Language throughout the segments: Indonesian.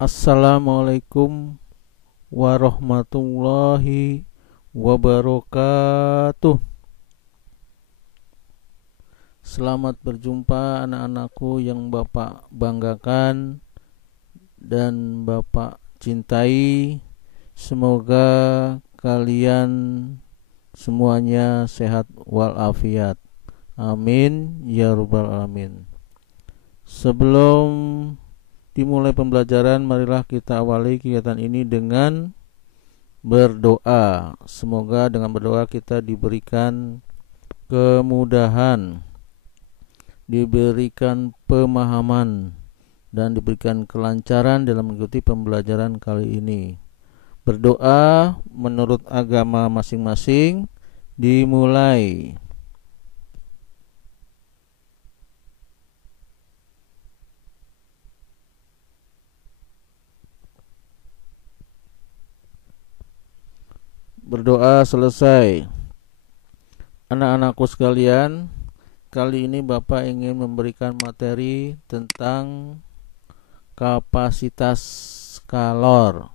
Assalamualaikum warahmatullahi wabarakatuh. Selamat berjumpa anak-anakku yang Bapak banggakan dan Bapak cintai. Semoga kalian semuanya sehat walafiat. Amin ya rabbal alamin. Sebelum dimulai pembelajaran, marilah kita awali kegiatan ini dengan berdoa. Semoga dengan berdoa kita diberikan kemudahan, diberikan pemahaman, dan diberikan kelancaran dalam mengikuti pembelajaran kali ini. Berdoa menurut agama masing-masing dimulai. Berdoa selesai. Anak-anakku sekalian, kali ini Bapak ingin memberikan materi tentang kapasitas kalor.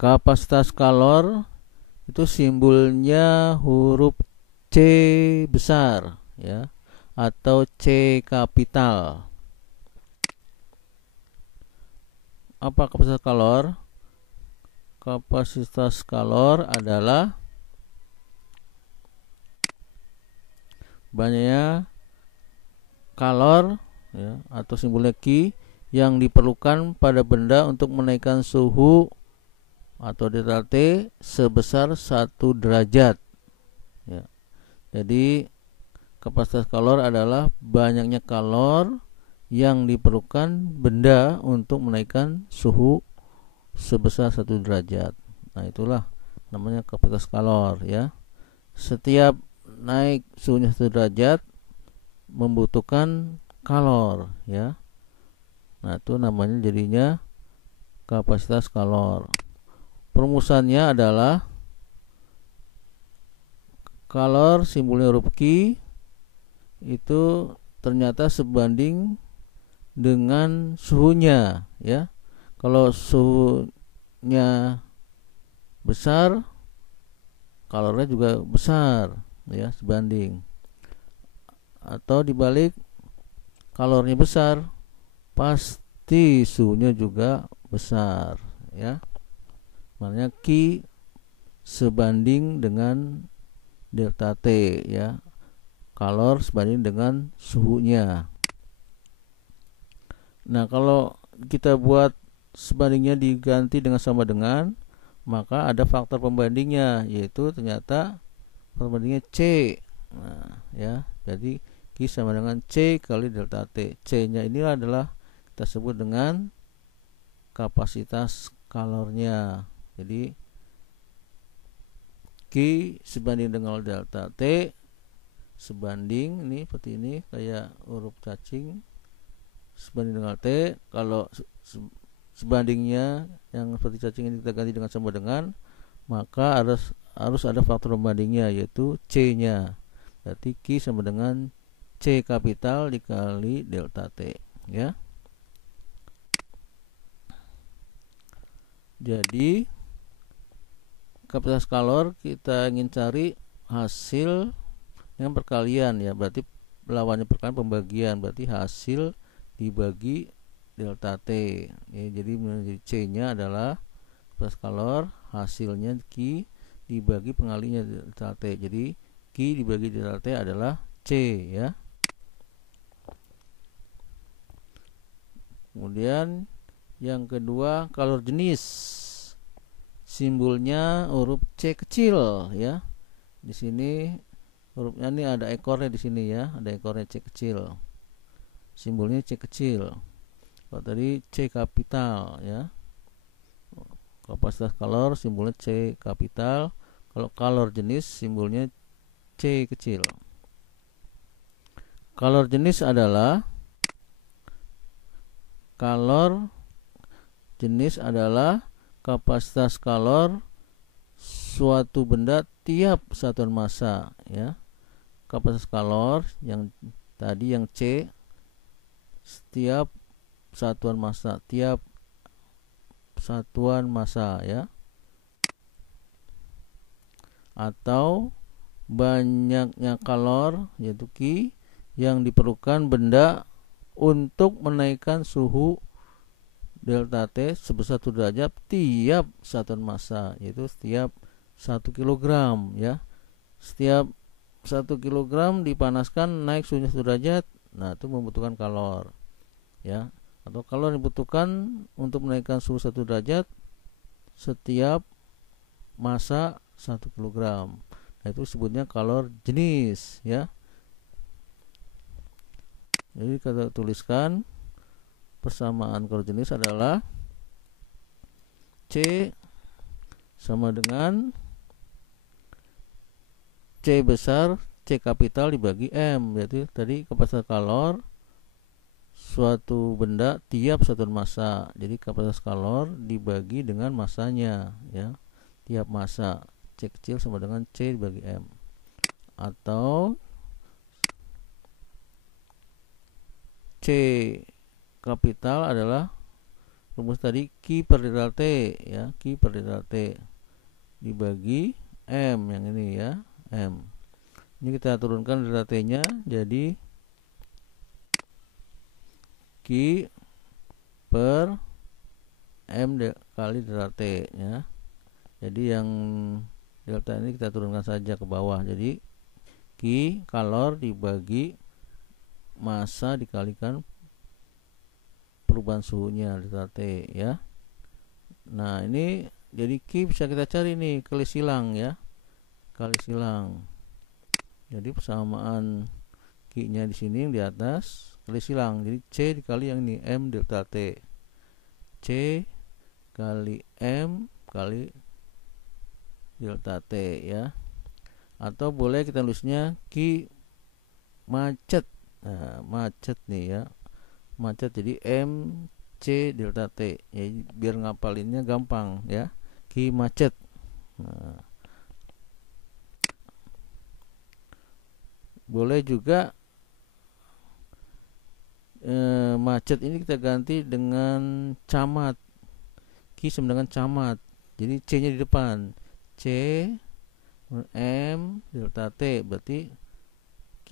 Kapasitas kalor itu simbolnya huruf C besar, ya, atau C kapital. Apa kapasitas kalor? Kapasitas kalor adalah banyaknya kalor, ya, atau simbolnya Q yang diperlukan pada benda untuk menaikkan suhu atau delta T sebesar 1 derajat, ya. Jadi kapasitas kalor adalah banyaknya kalor yang diperlukan benda untuk menaikkan suhu sebesar 1 derajat. Nah, itulah namanya kapasitas kalor, ya. Setiap naik suhunya 1 derajat membutuhkan kalor, ya. Nah, itu namanya jadinya kapasitas kalor. Perumusannya adalah kalor simbolnya huruf Q itu ternyata sebanding dengan suhunya, ya. Kalau suhunya besar, kalornya juga besar, ya, sebanding. Atau dibalik, kalornya besar, pasti suhunya juga besar, ya. Maknanya Q sebanding dengan delta T, ya. Kalor sebanding dengan suhunya. Nah, kalau kita buat sebandingnya diganti dengan sama dengan, maka ada faktor pembandingnya, yaitu ternyata pembandingnya C. Nah, ya, jadi Q sama dengan C kali delta T. C-nya ini adalah kita sebut dengan kapasitas kalornya. Jadi Q sebanding dengan delta T sebanding, ini seperti ini, kayak huruf cacing, sebanding dengan T. Kalau sebandingnya yang seperti cacing ini kita ganti dengan sama dengan, maka harus ada faktor pembandingnya, yaitu C-nya. Berarti Q sama dengan C kapital dikali delta T, ya. Jadi kapasitas kalor kita ingin cari hasil dengan perkalian, ya. Berarti lawannya perkalian pembagian, berarti hasil dibagi delta T, ya. Jadi menjadi C-nya adalah kapasitas kalor, hasilnya Q dibagi pengalinya delta T. Jadi Q dibagi delta T adalah C, ya. Kemudian yang kedua, kalor jenis, simbolnya huruf C kecil, ya. Di sini hurufnya ini ada ekornya di sini, ya, ada ekornya C kecil. Simbolnya C kecil. Kalau tadi C kapital, ya. Kapasitas kalor simbolnya C kapital. Kalau kalor jenis simbolnya C kecil. Kalor jenis adalah kapasitas kalor suatu benda setiap satuan massa ya. Kapasitas kalor yang tadi yang C setiap satuan massa, tiap satuan massa ya. Atau banyaknya kalor yaitu Q yang diperlukan benda untuk menaikkan suhu delta T sebesar 1 derajat tiap satuan massa, yaitu setiap 1 kg ya. Setiap 1 kg dipanaskan naik suhunya 1 derajat, nah itu membutuhkan kalor ya. Atau kalor dibutuhkan untuk menaikkan suhu 1 derajat setiap massa 1 kg. Nah, itu sebutnya kalor jenis ya. Jadi kita tuliskan persamaan kalor jenis adalah C sama dengan C besar C kapital dibagi M. Berarti tadi kapasitas kalor suatu benda tiap satuan massa. Jadi kapasitas kalor dibagi dengan massanya ya. Tiap massa C kecil sama dengan C dibagi M. Atau C kapital adalah rumus tadi Q per delta T ya, Q per delta T dibagi M yang ini ya, M. Ini kita turunkan delta T-nya jadi Q per M kali delta T ya. Jadi yang delta ini kita turunkan saja ke bawah. Jadi Q kalor dibagi massa dikalikan perubahan suhunya delta T ya. Nah, ini jadi Q bisa kita cari nih kali silang ya. Kali silang. Jadi persamaan Q-nya di sini yang di atas kali silang. Jadi C dikali yang ini M delta T. C kali M kali delta T ya. Atau boleh kita tulisnya Q macet. Nah, macet nih ya. Macet jadi M C delta T. Ya, biar ngapalinnya gampang ya. Q macet. Nah, boleh juga macet ini kita ganti dengan camat. Q sama dengan camat. Jadi C-nya di depan. C M delta T berarti Q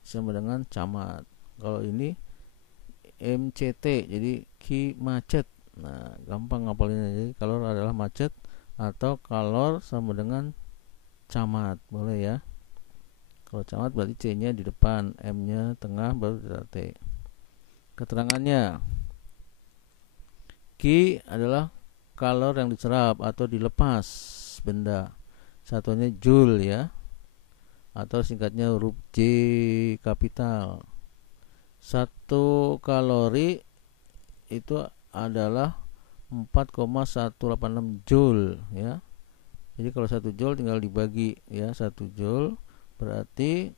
sama dengan camat. Kalau ini MCT jadi Q macet. Nah, gampang ngapalinnya. Jadi kalor adalah macet atau kalor sama dengan camat. Boleh ya. Kalau camat berarti C-nya di depan, M-nya tengah, baru delta T. Keterangannya Q adalah kalor yang diserap atau dilepas benda. Satuannya joule ya. Atau singkatnya huruf J kapital. 1 kalori itu adalah 4,186 joule ya. Jadi kalau 1 joule tinggal dibagi ya, 1 joule berarti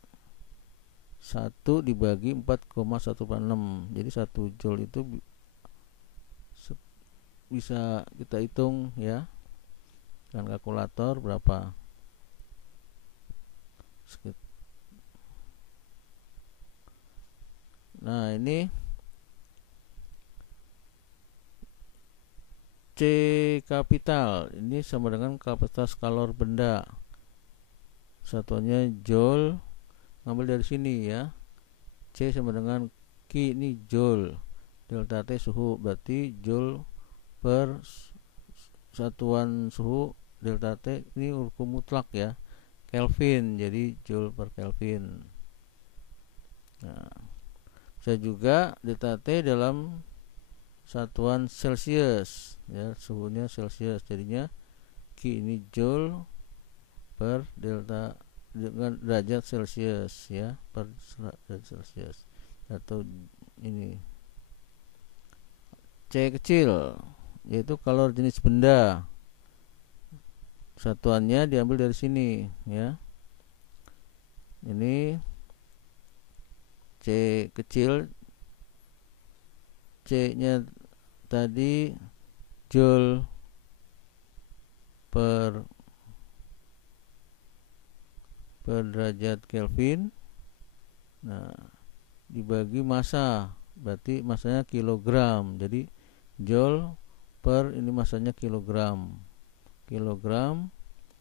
1 dibagi 4,186. Jadi 1 joule itu bisa kita hitung ya dengan kalkulator berapa. Nah, ini C kapital ini sama dengan kapasitas kalor benda. Satuannya joule, ngambil dari sini ya. C sama dengan Q ini joule. Delta T suhu berarti joule per satuan suhu delta T ini hukum mutlak ya. Kelvin, jadi joule per Kelvin. Nah, bisa juga delta T dalam satuan Celsius ya, suhunya Celsius, jadinya Q ini joule per delta dengan derajat Celsius ya, per derajat Celsius. Atau ini C kecil yaitu kalor jenis benda, satuannya diambil dari sini ya. Ini C kecil, C nya tadi joule per per derajat Kelvin. Nah, dibagi massa, berarti massanya kilogram. Jadi joule per ini massanya kilogram. Kilogram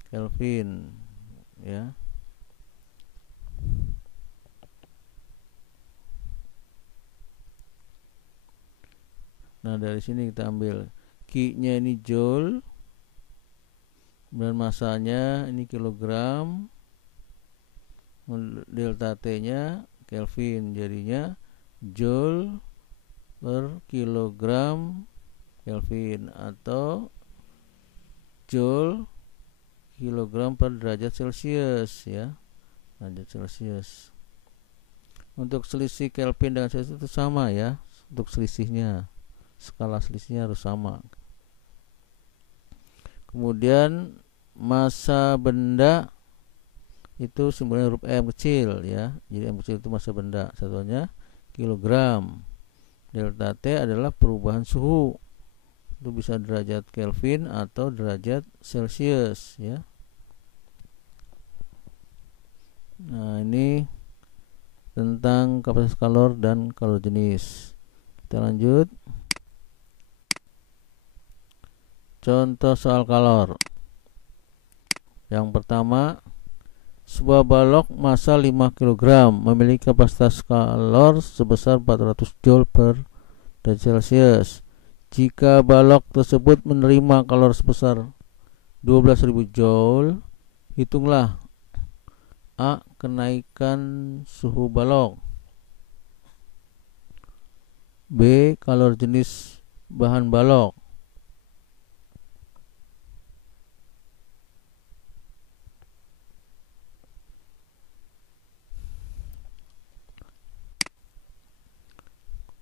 Kelvin ya. Nah, dari sini kita ambil Q-nya ini joule dan massanya ini kilogram, delta T-nya Kelvin, jadinya joule per kilogram Kelvin atau joule kilogram per derajat Celcius ya, derajat Celcius. Untuk selisih Kelvin dengan Celcius itu sama ya, untuk selisihnya, skala selisihnya harus sama. Kemudian massa benda itu simbolnya huruf M kecil ya, jadi M kecil itu massa benda, satuannya kilogram. Delta T adalah perubahan suhu, itu bisa derajat Kelvin atau derajat Celcius ya. Nah, ini tentang kapasitas kalor dan kalor jenis. Kita lanjut. Contoh soal kalor. Yang pertama, sebuah balok massa 5 kg memiliki kapasitas kalor sebesar 400 Joule per derajat Celcius. Jika balok tersebut menerima kalor sebesar 12.000 Joule, hitunglah A. Kenaikan suhu balok, B. Kalor jenis bahan balok,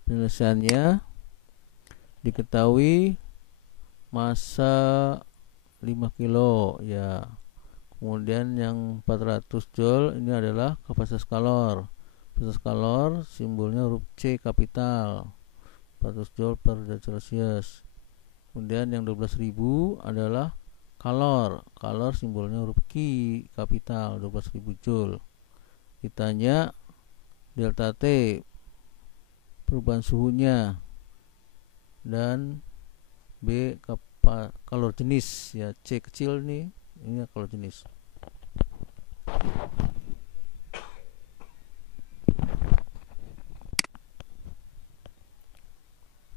penyelesaiannya diketahui massa 5 kilo ya. Kemudian yang 400 Joule ini adalah kapasitas kalor. Kapasitas kalor simbolnya huruf C kapital, 400 Joule per derajat Celcius. Kemudian yang 12.000 adalah kalor. Kalor simbolnya huruf Q kapital, 12.000 Joule. Ditanya delta T, perubahan suhunya, dan B kalor jenis ya, C kecil nih, ini kalor jenis.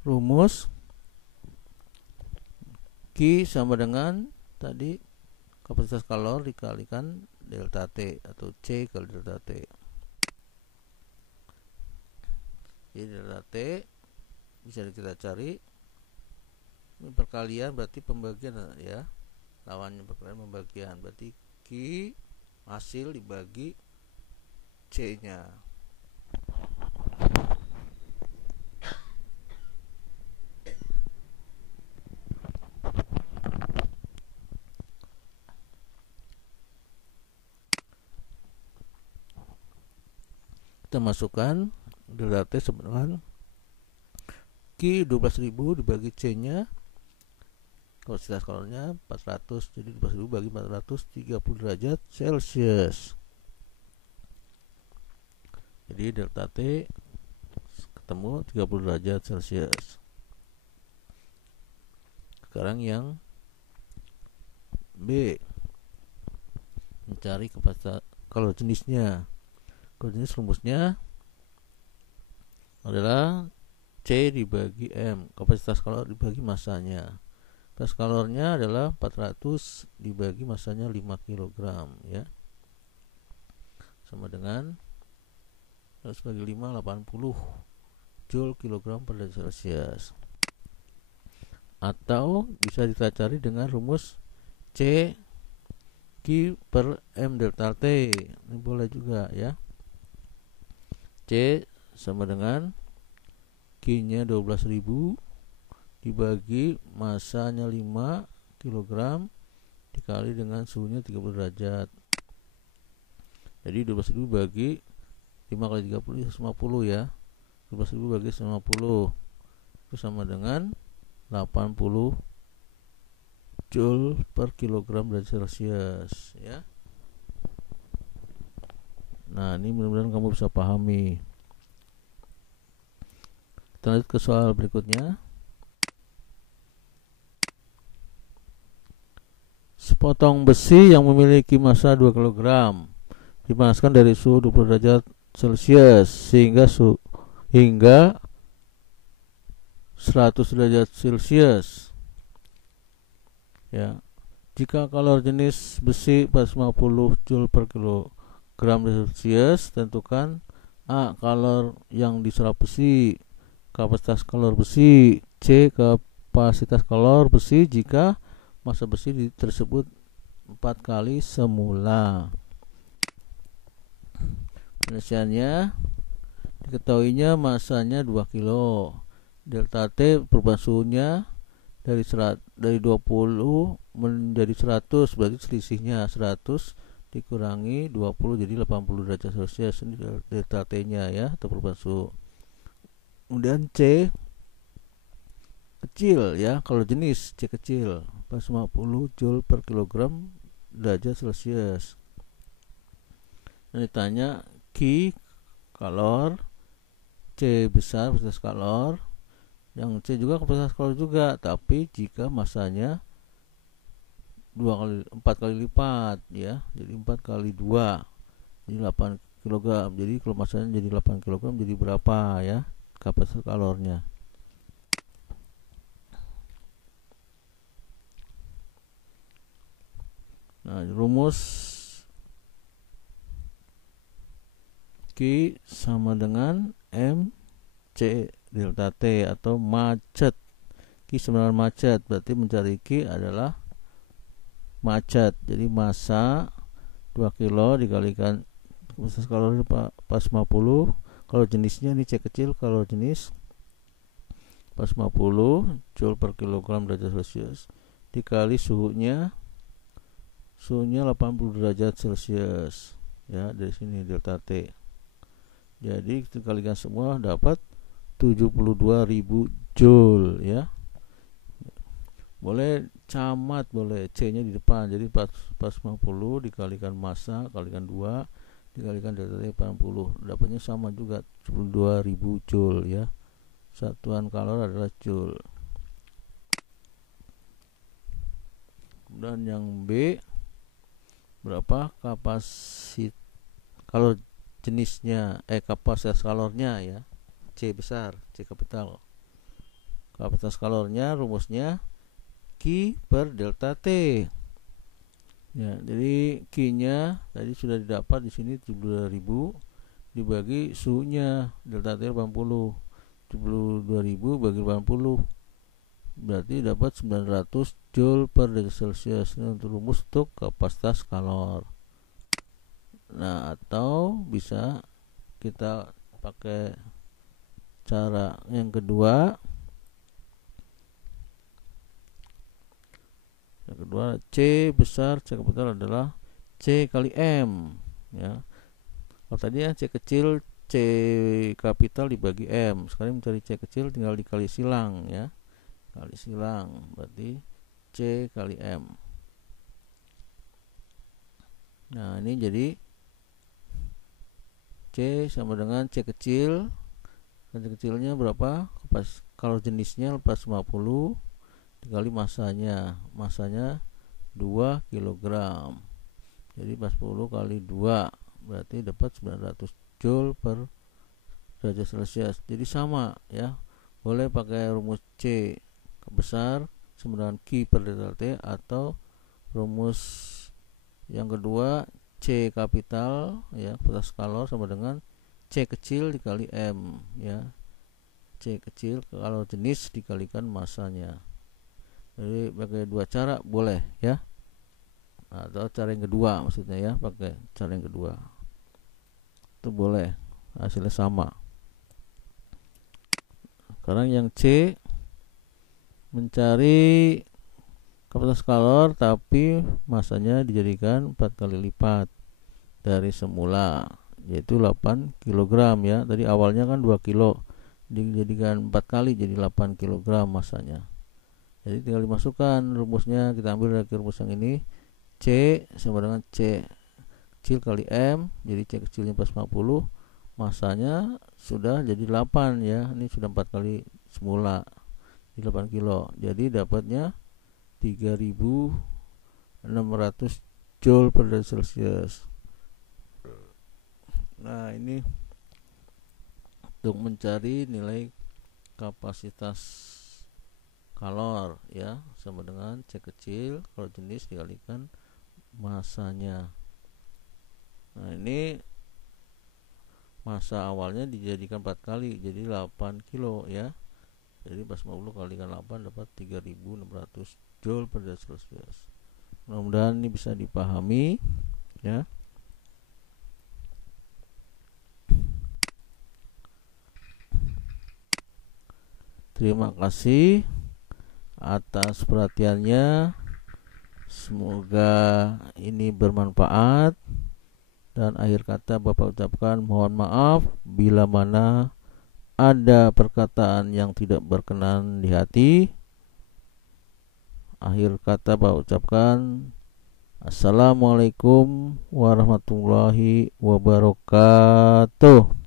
Rumus Q sama dengan tadi kapasitas kalor dikalikan delta T atau C kali delta T. Jadi delta T bisa kita cari, ini perkalian berarti pembagian ya, lawannya perkalian pembagian, berarti Q hasil dibagi C nya. Kita masukkan delta T sama dengan Q 12.000 dibagi C nya, kapasitas kalornya 400, jadi 12.000 bagi 400 30 derajat Celcius. Jadi delta T ketemu 30 derajat Celcius. Sekarang yang B, mencari kapasitas kalor jenisnya. Kalor jenis rumusnya adalah C dibagi M, kapasitas kalor dibagi massanya. Kapasitas kalornya adalah 400 dibagi massanya 5 kg ya, sama dengan 100 bagi 5 80 Joule kilogram per derajat Celcius. Atau bisa kita cari dengan rumus C Q per M delta T, ini boleh juga ya. C sama dengan Q nya 12.000 dibagi massanya 5 kg dikali dengan suhunya 30 derajat. Jadi 12.000 bagi 5 kali 30 150 ya, 12.000 bagi 150 itu sama dengan 80 Joule per kilogram derajat Celcius ya. Nah, ini mudah-mudahan kamu bisa pahami. Kita lanjut ke soal berikutnya. Sepotong besi yang memiliki massa 2 kg dipanaskan dari suhu 20 derajat Celcius hingga 100 derajat Celcius. Ya. Jika kalor jenis besi 450 Joule per kilogram Celcius, tentukan A. Kalor yang diserap besi, kapasitas kalor besi, C. Kapasitas kalor besi jika massa besi tersebut 4 kali semula. Penyelesaiannya, diketahuinya massanya 2 kilo. Delta T perubahan suhunya dari 20 menjadi 100, berarti selisihnya 100 dikurangi 20 jadi 80 derajat Celcius. Ini delta T nya ya, atau perubahan suhu. Kemudian C kecil ya, kalau jenis C kecil 450 Joule per kilogram derajat Celcius. Ini ditanya Q kalor, C besar kapasitas kalor, yang C juga kapasitas kalor juga, tapi jika massanya 4 kali lipat ya, jadi 4 kali 2 jadi 8 kg. Jadi kalau massanya jadi 8 kg jadi berapa ya kapasitas kalornya. Nah, rumus Q sama dengan MC delta T atau macet. Q sama dengan macet, berarti mencari Q adalah macet. Jadi massa 2 kilo dikalikan kapasitas kalori 450. Kalau jenisnya ini C kecil, kalau jenis 450 Joule per kilogram derajat Celcius dikali suhunya 80 derajat Celcius ya, dari sini delta T. Jadi kita kalikan semua dapat 72.000 Joule ya. Boleh camat, boleh C nya di depan, jadi 450 dikalikan massa kalikan 2 dikalikan delta T 80, dapatnya sama juga 72.000 Joule ya. Satuan kalor adalah Joule. Kemudian yang B, berapa kapasitas kalor jenisnya, kapasitas kalornya ya, C besar, C kapital. Kapasitas kalornya rumusnya Q per delta T ya. Jadi Q nya tadi sudah didapat di sini 72.000 dibagi suhunya delta T 80, 72.000 bagi 80 berarti dapat 900 Joule per derajat Celcius. Ini untuk rumus untuk kapasitas kalor. Nah, atau bisa kita pakai cara yang kedua. Yang kedua, C besar C kapital adalah C kali M ya. Kalau tadi ya C kecil C kapital dibagi M, sekarang mencari C kecil tinggal dikali silang ya, kali silang berarti C kali M. Nah, ini jadi C sama dengan C kecil. C kecilnya berapa? Kalau jenisnya 450 dikali massanya 2 kg. Jadi 40 kali 2 berarti dapat 900 Joule per derajat Celcius. Jadi sama ya. Boleh pakai rumus C besar sama dengan Q per delta T, atau rumus yang kedua C kapital ya, kapasitas kalor sama dengan C kecil dikali M ya. C kecil kalau jenis dikalikan massanya. Jadi pakai dua cara boleh ya, atau cara yang kedua maksudnya ya, pakai cara yang kedua itu boleh, hasilnya sama. Sekarang yang C, mencari kapasitas kalor tapi massanya dijadikan 4 kali lipat dari semula, yaitu 8 kg ya. Tadi awalnya kan 2 kilo dijadikan 4 kali jadi 8 kg massanya. Jadi tinggal dimasukkan rumusnya, kita ambil dari rumus yang ini, C sama dengan C kecil kali M, jadi C kecilnya plus 50, masanya sudah jadi 8 ya. Ini sudah 4 kali semula, 8 kilo. Jadi dapatnya 3600 Joule per derajat Celcius. Nah, ini untuk mencari nilai kapasitas kalor ya, sama dengan C kecil kalau jenis dikalikan masanya. Nah, ini masa awalnya dijadikan 4 kali, jadi 8 kilo ya. Jadi pas 50 kalikan 8 dapat 3600 Joule per derajat Celcius. Mudah-mudahan ini bisa dipahami ya. Terima kasih atas perhatiannya. Semoga ini bermanfaat. Dan akhir kata Bapak ucapkan mohon maaf bila mana ada perkataan yang tidak berkenan di hati. Akhir kata Bapak ucapkan Assalamualaikum warahmatullahi wabarakatuh.